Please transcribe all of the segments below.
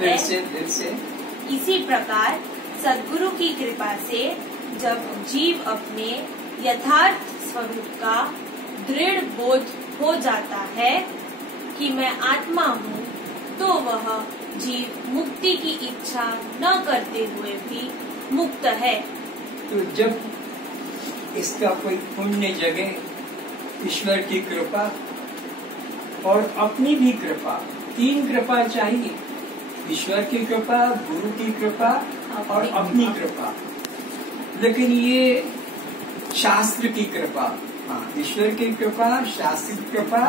है। फिर से इसी प्रकार सद्गुरु की कृपा से जब जीव अपने यथार्थ स्वरूप का दृढ़ बोध हो जाता है कि मैं आत्मा हूँ, तो वह जीव मुक्ति की इच्छा न करते हुए भी मुक्त है। तो जब इसका कोई पुण्य जगे, ईश्वर की कृपा और अपनी भी कृपा, 3 कृपा चाहिए। ईश्वर की कृपा, गुरु की कृपा और अपनी कृपा। लेकिन ये शास्त्र की कृपा, ईश्वर की कृपा, शास्त्र की कृपा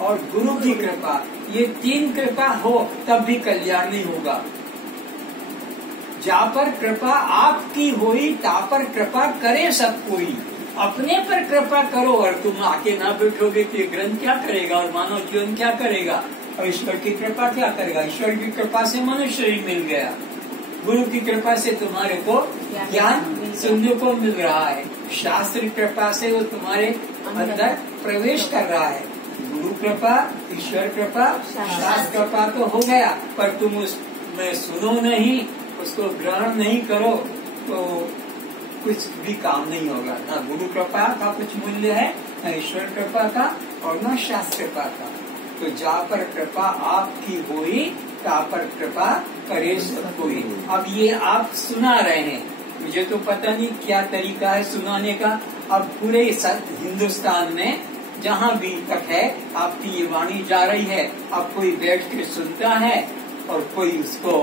और गुरु की कृपा, ये 3 कृपा हो तब भी कल्याण नहीं होगा। जा पर कृपा आपकी होई, ता पर कृपा करे सब कोई। अपने पर कृपा करो और तुम आके ना बैठोगे तो ये ग्रंथ क्या करेगा और मानव जीवन क्या करेगा? और ईश्वर की कृपा क्या करेगा? ईश्वर की कृपा से मनुष्य ही मिल गया, गुरु की कृपा से तुम्हारे को ज्ञान सुनने को मिल रहा है, शास्त्र की कृपा से वो तुम्हारे अंदर प्रवेश कर रहा है। गुरु कृपा, ईश्वर कृपा, शास्त्र कृपा तो हो गया, पर तुम उसमें सुनो नहीं, उसको ग्रहण नहीं करो तो कुछ भी काम नहीं होगा। ना गुरु कृपा का कुछ मूल्य है, न ईश्वर कृपा का और न शास्त्र कृपा का। तो जा पर कृपा आपकी हुई, ता पर कृपा करे सब कोई। अब ये आप सुना रहे हैं, मुझे तो पता नहीं क्या तरीका है सुनाने का। अब पूरे हिंदुस्तान में जहाँ भी तक है आपकी ये वाणी जा रही है, अब कोई बैठ के सुनता है और कोई उसको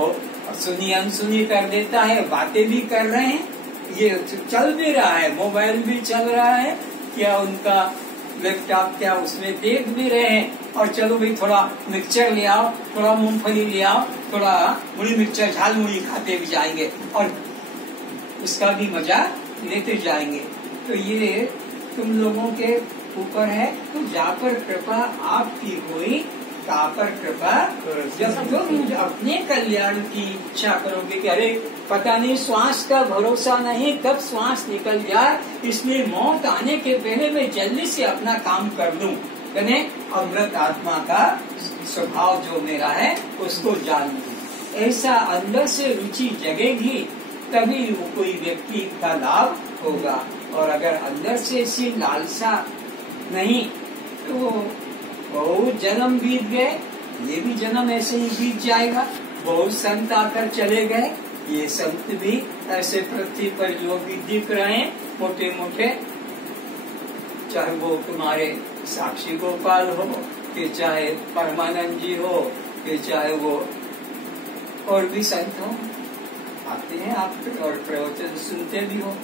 सुनी अनसुनी कर देता है, बातें भी कर रहे हैं, ये चल भी रहा है, मोबाइल भी चल रहा है, क्या उनका लैपटॉप क्या उसमें देख भी रहे हैं। और चलो भाई थोड़ा मिक्सचर ले आओ, थोड़ा मूंगफली ले आओ, थोड़ा मुड़ी मिक्सचर झाल मुड़ी खाते भी जाएंगे और इसका भी मजा लेते जाएंगे। तो ये तुम लोगों के ऊपर है। तो जा पर कृपा आपकी हुई, ता पर कृपा। जब तुम अपने कल्याण की इच्छा करोगे कि अरे पता नहीं श्वास का भरोसा नहीं, कब श्वास निकल जाए, इसलिए मौत आने के पहले मैं जल्दी से अपना काम कर लूं, यानी अमृत आत्मा का स्वभाव जो मेरा है उसको जान लूं। ऐसा अंदर से रुचि जगेगी तभी वो कोई व्यक्ति का लाभ होगा। और अगर अंदर से ऐसी लालसा नहीं तो बहुत जन्म बीत गए, ये भी जन्म ऐसे ही बीत जाएगा। बहुत संत आकर चले गए, ये संत भी ऐसे पृथ्वी पर जो भी दिख रहे हैं मोटे मोटे, चाहे वो तुम्हारे साक्षी गोपाल हो, कि चाहे परमानंद जी हो, कि चाहे वो और भी संत हो, आते हैं आप और प्रवचन सुनते भी हो।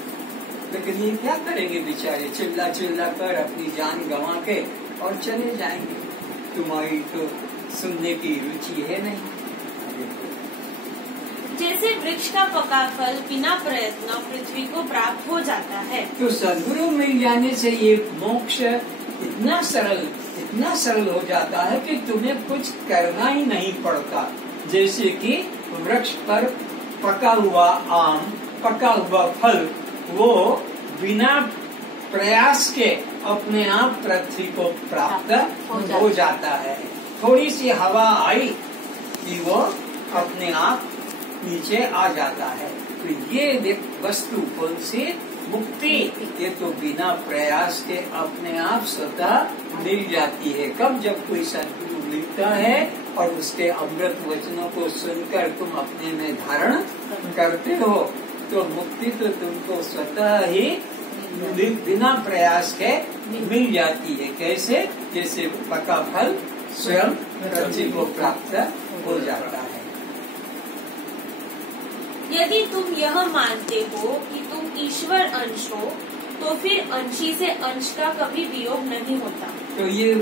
लेकिन ये क्या करेंगे बेचारे, चिल्ला चिल्ला कर अपनी जान गंवा के और चले जाएंगे। तुम्हारी तो सुनने की रुचि है नहीं। जैसे वृक्ष का पका फल बिना प्रयत्न पृथ्वी को प्राप्त हो जाता है, तो सद्गुरु मिल जाने से ये मोक्ष इतना सरल हो जाता है कि तुम्हें कुछ करना ही नहीं पड़ता। जैसे कि वृक्ष पर पका हुआ आम, पका हुआ फल, वो बिना प्रयास के अपने आप पृथ्वी को प्राप्त हो जाता है। थोड़ी सी हवा आई कि वो अपने आप नीचे आ जाता है। तो ये वस्तु कौन सी? मुक्ति। ये तो बिना प्रयास के अपने आप स्वतः मिल जाती है। कब? जब कोई सद्गुरु मिलता है और उसके अमृत वचनों को सुनकर तुम अपने में धारण करते हो, तो मुक्ति तो तुमको स्वतः ही बिना प्रयास के मिल जाती है। कैसे? जैसे पका फल स्वयं पृथ्वी को प्राप्त हो जाता है। यदि तुम यह मानते हो कि तुम ईश्वर अंश हो, तो फिर अंशी से अंश का कभी वियोग नहीं होता। तो ये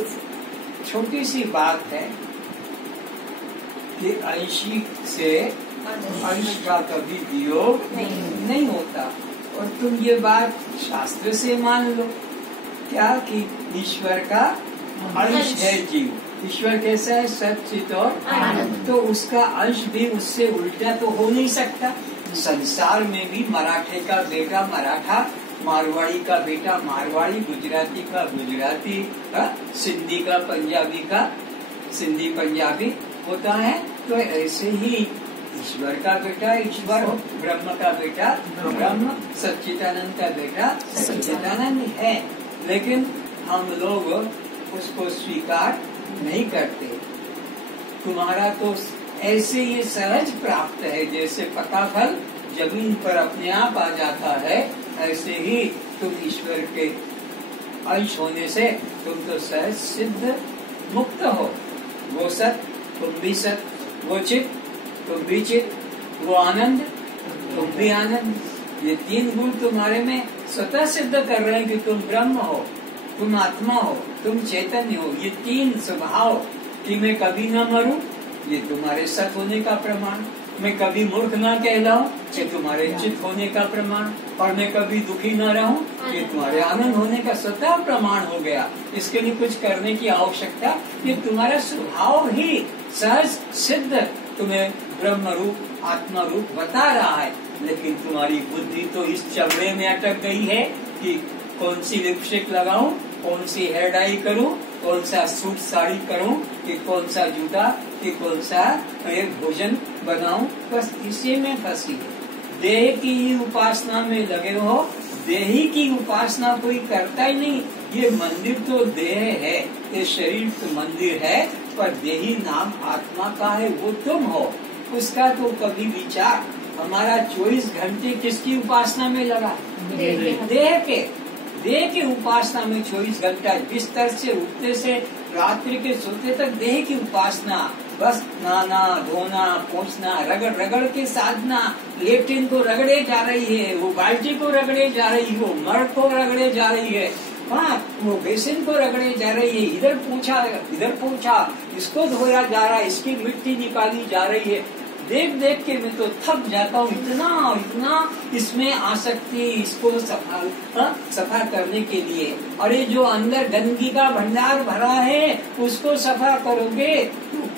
छोटी सी बात है कि अंशी से अंश का कभी वियोग नहीं होता। और तुम ये बात शास्त्र से मान लो क्या कि ईश्वर का अंश है जीव। ईश्वर कैसा है? सच्चित और आनंद। तो उसका अंश भी उससे उल्टा तो हो नहीं सकता। संसार में भी मराठे का बेटा मराठा, मारवाड़ी का बेटा मारवाड़ी, गुजराती का गुजराती, सिंधी का पंजाबी का सिंधी पंजाबी होता है। तो ऐसे ही ईश्वर का बेटा ईश्वर हो, ब्रह्म का बेटा ब्रह्म, सच्चिदानंद का बेटा सच्चिदानंद है। लेकिन हम लोग उसको स्वीकार नहीं करते। तुम्हारा तो ऐसे ये सहज प्राप्त है, जैसे पका फल जमीन पर अपने आप आ जाता है, ऐसे ही तुम ईश्वर के अंश होने से तुम तो सहज सिद्ध मुक्त हो। वो सत तुम भी सत, वो चित तुम भी चित, वो आनंद तुम भी आनंद। ये तीन गुण तुम्हारे में स्वतः सिद्ध कर रहे हैं कि तुम ब्रह्म हो, तुम आत्मा हो, तुम चैतन्य हो। ये तीन स्वभाव कि मैं कभी न मरूं, ये तुम्हारे सत होने का प्रमाण। मैं कभी मूर्ख न कहलाऊं, ये तुम्हारे चित होने का प्रमाण। और मैं कभी दुखी न रहूं, ये तुम्हारे आनंद होने का स्वतः प्रमाण हो गया। इसके लिए कुछ करने की आवश्यकता, ये तुम्हारा स्वभाव ही सहज सिद्ध तुम्हें ब्रह्म रूप आत्मा रूप बता रहा है। लेकिन तुम्हारी बुद्धि तो इस चमड़े में अटक गई है कि कौन सी लिपस्टिक लगाऊं, कौन सी हेयर डाई करूं, कौन सा सूट साड़ी करूं, कि कौन सा जूता, कि कौन सा भोजन बनाऊं, बस इसी में फंसी है। देह की ही उपासना में लगे हो, देही की उपासना कोई करता ही नहीं। ये मंदिर तो देह है, ये शरीर तो मंदिर है, पर देही नाम आत्मा का है, वो तुम हो। उसका तो कभी विचार। हमारा 24 घंटे किसकी उपासना में लगा? देह के। देह की उपासना में 24 घंटा, बिस्तर से उठते से रात्रि के सोते तक देह की उपासना। बस नहाना धोना पोंछना, रगड़ रगड़ के साधना। लेट्रिन को रगड़े जा रही है, वो बाल्टी को रगड़े जा रही है, वो मर्द को रगड़े जा रही है, हाँ वो बेसिन को रगड़े जा रही है, इधर पूछा, इसको धोया जा रहा है, इसकी मिट्टी निकाली जा रही है। देख देख के मैं तो थक जाता हूँ, इतना इसमें आसक्ति, इसको सफा करने के लिए। और ये जो अंदर गंदगी का भंडार भरा है, उसको सफा करोगे तो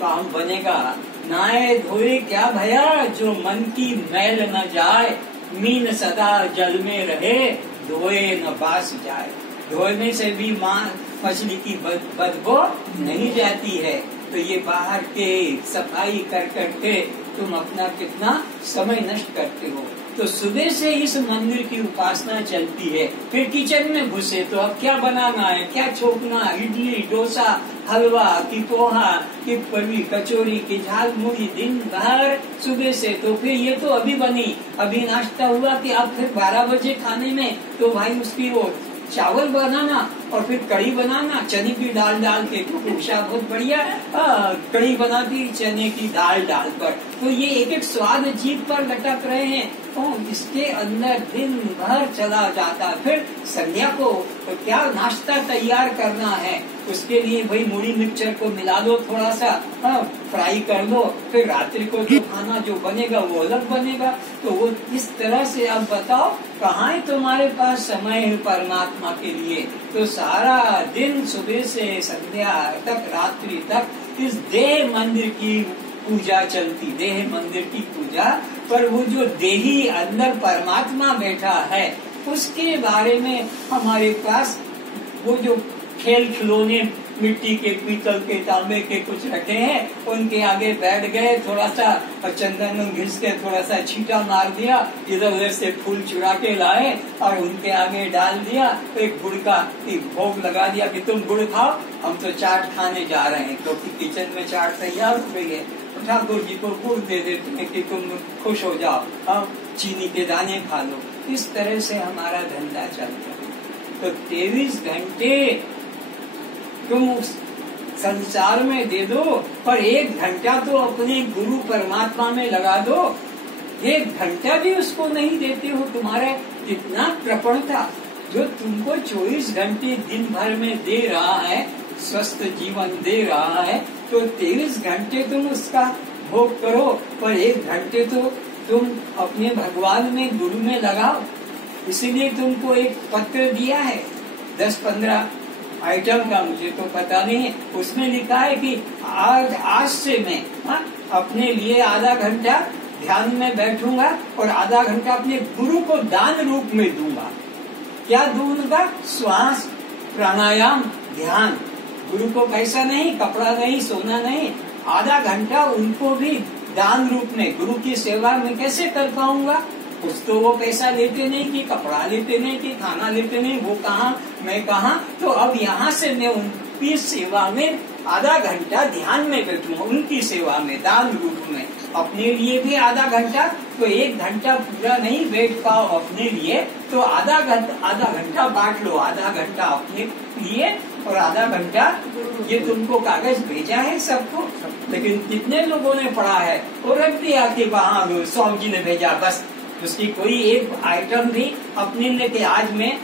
काम बनेगा। नहाए धोए क्या भया, जो मन की मैल न जाए, मीन सदा जल में रहे, धोए न बास जाए। धोने से भी मछली की बदबू नहीं जाती है। तो ये बाहर के सफाई कर करके तुम अपना कितना समय नष्ट करते हो। तो सुबह से इस मंदिर की उपासना चलती है, फिर किचन में घुसे तो अब क्या बनाना है, क्या छोकना, इडली डोसा हलवा की पोहा की पूरी कचौरी की झाल मुड़ी, दिन भर सुबह से। तो फिर ये तो अभी बनी, अभी नाश्ता हुआ कि अब फिर 12 बजे खाने में तो भाई उसकी वो चावल बनाना और फिर कड़ी बनाना, चने की दाल डाल के। उषा बहुत बढ़िया कड़ी बनाती चने की दाल डाल कर। तो ये एक एक स्वाद जीभ पर लटक रहे हैं, इसके अंदर दिन भर चला जाता। फिर संध्या को तो क्या नाश्ता तैयार करना है, उसके लिए भाई मुड़ी मिक्सचर को मिला दो, थोड़ा सा फ्राई कर लो, फिर रात्रि को जो खाना जो बनेगा वो अलग बनेगा। तो वो इस तरह से अब बताओ कहाँ है तुम्हारे पास समय है परमात्मा के लिए। तो सारा दिन सुबह से संध्या तक रात्रि तक इस देह मंदिर की पूजा चलती, देह मंदिर की पूजा। पर वो जो देही अंदर परमात्मा बैठा है उसके बारे में हमारे पास वो जो खेल खिलौने मिट्टी के, पीतल के, तांबे के कुछ रखे हैं, उनके आगे बैठ गए, थोड़ा सा चंदन घिस के थोड़ा सा छींटा मार दिया, इधर उधर से फूल चुरा के लाए और उनके आगे डाल दिया, एक गुड़ का भोग लगा दिया कि तुम गुड़ खाओ, हम तो चाट खाने जा रहे हैं। तो किचन में चाट तैयार हो गई है, ठाकुर जी को गुड़ दे देते हैं कि तुम खुश हो जाओ, अब चीनी के दाने खा लो। इस तरह से हमारा धंधा चलता है। तो 23 घंटे तुम उस संसार में दे दो, पर 1 घंटा तो अपने गुरु परमात्मा में लगा दो। 1 घंटा भी उसको नहीं देते हो। तुम्हारा इतना कृपणता जो तुमको 24 घंटे दिन भर में दे रहा है, स्वस्थ जीवन दे रहा है, तो 23 घंटे तुम उसका भोग करो, पर 1 घंटे तो तुम अपने भगवान में गुरु में लगाओ। इसीलिए तुमको एक पत्र दिया है 10-15 आइटम का, मुझे तो पता नहीं है, उसमें लिखा है कि आज से मैं अपने लिए आधा घंटा ध्यान में बैठूंगा और आधा घंटा अपने गुरु को दान रूप में दूंगा। क्या दूंगा? श्वास, प्राणायाम, ध्यान। गुरु को पैसा नहीं, कपड़ा नहीं, सोना नहीं, आधा घंटा उनको भी दान रूप में गुरु की सेवा में कैसे कर पाऊंगा? कुछ तो वो पैसा लेते नहीं, कि कपड़ा लेते नहीं, कि खाना लेते नहीं, वो कहाँ मैं कहाँ। तो अब यहाँ से मैं उनकी सेवा में आधा घंटा ध्यान में बैठूंगा, उनकी सेवा में दान रूप में। अपने लिए भी आधा घंटा, तो 1 घंटा पूरा नहीं बैठ पाओ अपने लिए तो आधा घंटा बांट लो, आधा घंटा अपने लिए और आधा घंटा ये तुमको कागज भेजा है सबको, लेकिन कितने लोगों ने पढ़ा है और रख दिया कि वहाँ स्वामी जी ने भेजा, बस उसकी कोई एक आइटम भी अपने लिए कि आज मैं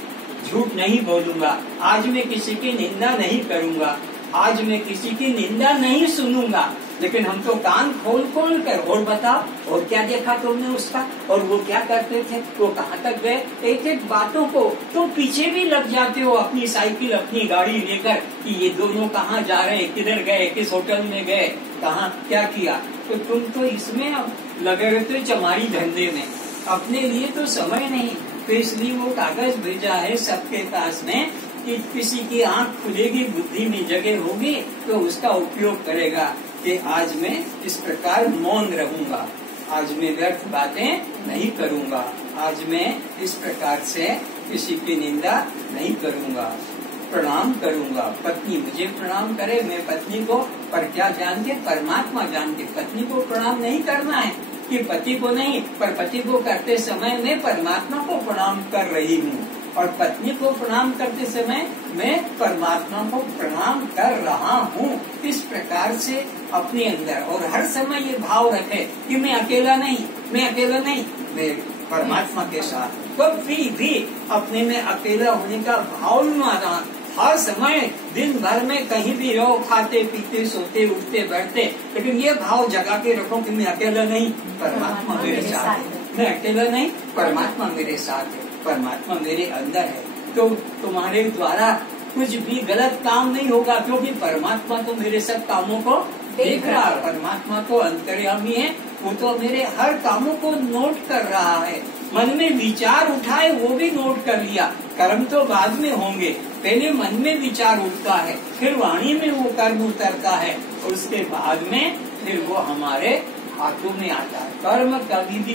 झूठ नहीं बोलूंगा, आज मैं किसी की निंदा नहीं करूंगा, आज मैं किसी की निंदा नहीं सुनूंगा। लेकिन हम तो कान खोल खोल कर और बताओ और क्या देखा तुमने उसका, और वो क्या करते थे, वो कहाँ तक गए, एक एक बातों को तो पीछे भी लग जाते हो अपनी साइकिल अपनी गाड़ी लेकर कि ये दोनों कहाँ जा रहे हैं, किधर गए, किस होटल में गए, कहाँ क्या किया। तो तुम तो इसमें अब लगे रहते हो चमारी धंधे में, अपने लिए तो समय नहीं। तो इसलिए वो कागज भेजा है सबके पास में कि किसी की आंख खुलेगी, बुद्धि में जगह होगी तो उसका उपयोग करेगा कि आज मैं इस प्रकार मौन रहूंगा, आज मैं व्यर्थ बातें नहीं करूंगा, आज मैं इस प्रकार से किसी की निंदा नहीं करूंगा, प्रणाम करूंगा। पत्नी मुझे प्रणाम करे, मैं पत्नी को, पर क्या जान के, परमात्मा जान के पत्नी को प्रणाम नहीं करना है कि पति को नहीं, पर पति को करते समय मैं परमात्मा को प्रणाम कर रही हूँ और पत्नी को प्रणाम करते समय मैं परमात्मा को प्रणाम कर रहा हूँ। इस प्रकार से अपने अंदर और हर समय ये भाव रखे कि मैं अकेला नहीं, मैं अकेला नहीं, मैं परमात्मा के साथ। कभी भी अपने में अकेला होने का भाव न आना, हर समय दिन भर में कहीं भी रहो, खाते पीते सोते उठते बैठते, लेकिन ये भाव जगा के रखो कि मैं अकेला नहीं, परमात्मा मेरे साथ है, मैं अकेला नहीं, परमात्मा मेरे साथ है, परमात्मा मेरे अंदर है। तो तुम्हारे द्वारा कुछ भी गलत काम नहीं होगा, क्योंकि परमात्मा तो मेरे सब कामों को देख रहा है, परमात्मा तो अंतर्यामी है, वो तो मेरे हर कामों को नोट कर रहा है। मन में विचार उठाए वो भी नोट कर लिया, कर्म तो बाद में होंगे, पहले मन में विचार उठता है, फिर वाणी में वो कर्म उतरता है और उसके बाद में फिर वो हमारे हाथों में आता है। कर्म कभी भी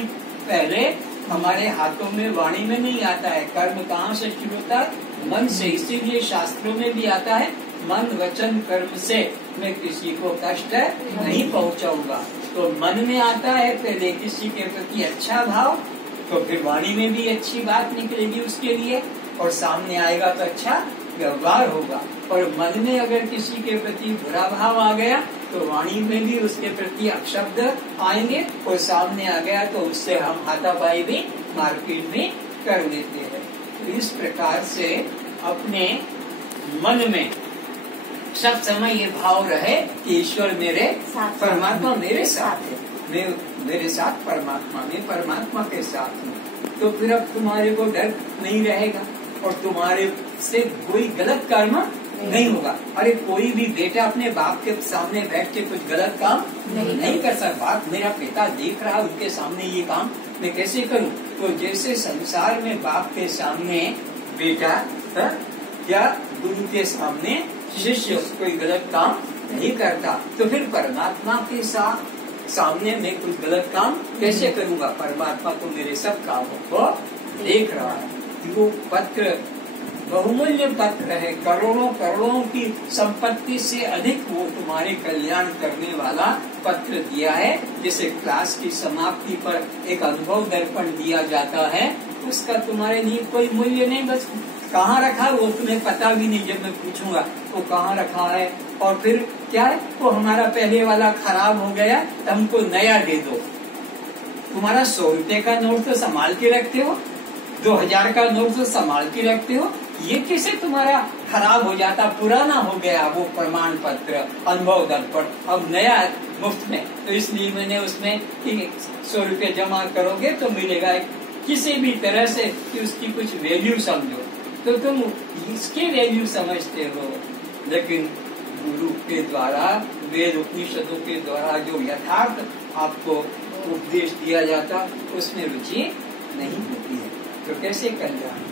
पहले हमारे हाथों में वाणी में नहीं आता है, कर्म कहाँ से शुरू होता है, मन से। इसीलिए शास्त्रों में भी आता है मन वचन कर्म से मैं किसी को कष्ट नहीं पहुँचाऊंगा। तो मन में आता है पहले किसी के प्रति अच्छा भाव, तो फिर वाणी में भी अच्छी बात निकलेगी उसके लिए और सामने आएगा तो अच्छा व्यवहार होगा। और मन में अगर किसी के प्रति बुरा भाव आ गया तो वाणी में भी उसके प्रति अपशब्द आएंगे और सामने आ गया तो उससे हम हाथापाई भी मारपीट भी कर लेते हैं। तो इस प्रकार से अपने मन में सब समय ये भाव रहे कि ईश्वर मेरे साथ, परमात्मा मेरे साथ है, मैं मेरे साथ परमात्मा, मैं परमात्मा के साथ हूँ। तो फिर अब तुम्हारे को डर नहीं रहेगा और तुम्हारे से कोई गलत कर्म नहीं होगा। अरे कोई भी बेटा अपने बाप के सामने बैठ के कुछ गलत काम नहीं कर सकता। बाप मेरा पिता देख रहा है, उनके सामने ये काम मैं कैसे करूं? तो जैसे संसार में बाप के सामने बेटा या गुरु के सामने शिष्य कोई गलत काम नहीं करता, तो फिर परमात्मा के साथ सामने मैं कुछ गलत काम कैसे करूंगा? परमात्मा तो मेरे सब कामों को देख रहा है। वो पत्र बहुमूल्य पत्र है, करोड़ों करोड़ों की संपत्ति से अधिक वो तुम्हारे कल्याण करने वाला पत्र दिया है। जैसे क्लास की समाप्ति पर एक अनुभव दर्पण दिया जाता है, उसका तुम्हारे लिए कोई मूल्य नहीं, बस कहाँ रखा है वो तुम्हें पता भी नहीं। जब मैं पूछूंगा वो कहाँ रखा है और फिर क्या है, वो हमारा पहले वाला खराब हो गया तो हमको नया दे दो। तुम्हारा 100 रुपए का नोट तो संभाल के रखते हो, 2000 का नोट तो संभाल के रखते हो, ये कैसे तुम्हारा खराब हो जाता, पुराना हो गया वो प्रमाण पत्र अनुभव दर्पण, अब नया मुफ्त में। तो इसलिए मैंने उसमें 100 रुपए जमा करोगे तो मिलेगा किसी भी तरह से कि उसकी कुछ वैल्यू समझो, तो तुम इसके वैल्यू समझते हो। लेकिन गुरु के द्वारा वेद उपनिषदों के द्वारा जो यथार्थ आपको उपदेश दिया जाता उसमें रुचि नहीं होती है, तो कैसे कल्याण